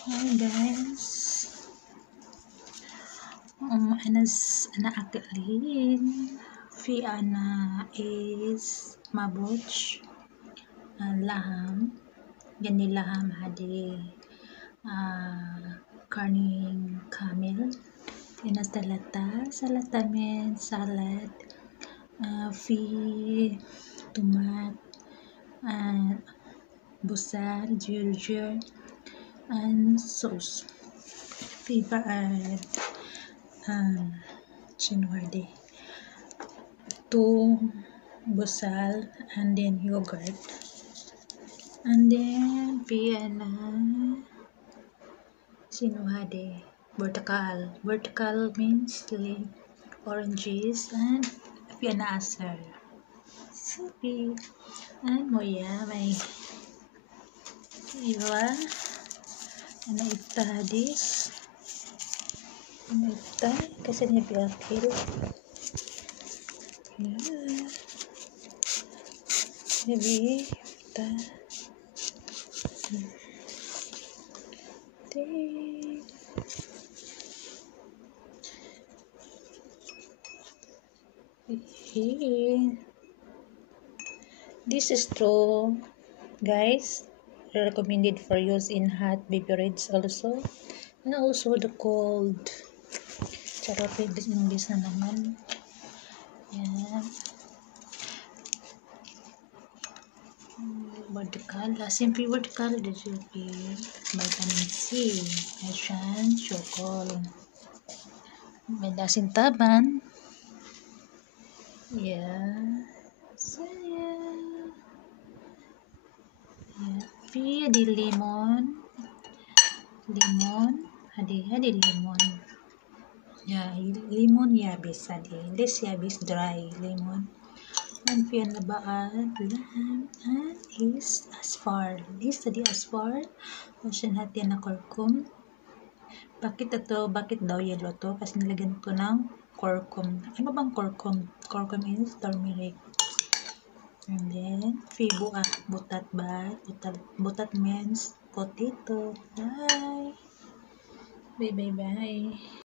Hi guys, أنا أكلين في is mabuch laham يعني laham هذه karning camel أنا salata means salad في tomat busal ginger and sauce في بعد شنو هذه توم busal and then yogurt and then في أنا شنو هذه vertical means like oranges and في أنا عسل سبي and moya may iwa أنا hadis أنا kasi niya biakil maybe this is straw guys, recommended for use in hot beverages also, and also the cold charot English na naman yan. Vertical, simple vertical recipe, vitamin C, Asian chocolate, may dasin taban, yeah, so yeah, pi di lemon, hadi lemon, yeah, lemon yabis hadi, this yabis dry lemon. And piyan na baan laham and is asfar. This tadi asfar. Ocean hati na kurkum. Bakit daw yellow to? Kasi nilagyan to ng kurkum. Ano bang kurkum? Kurkum is turmeric. And then butat means potato. Bye. Bye.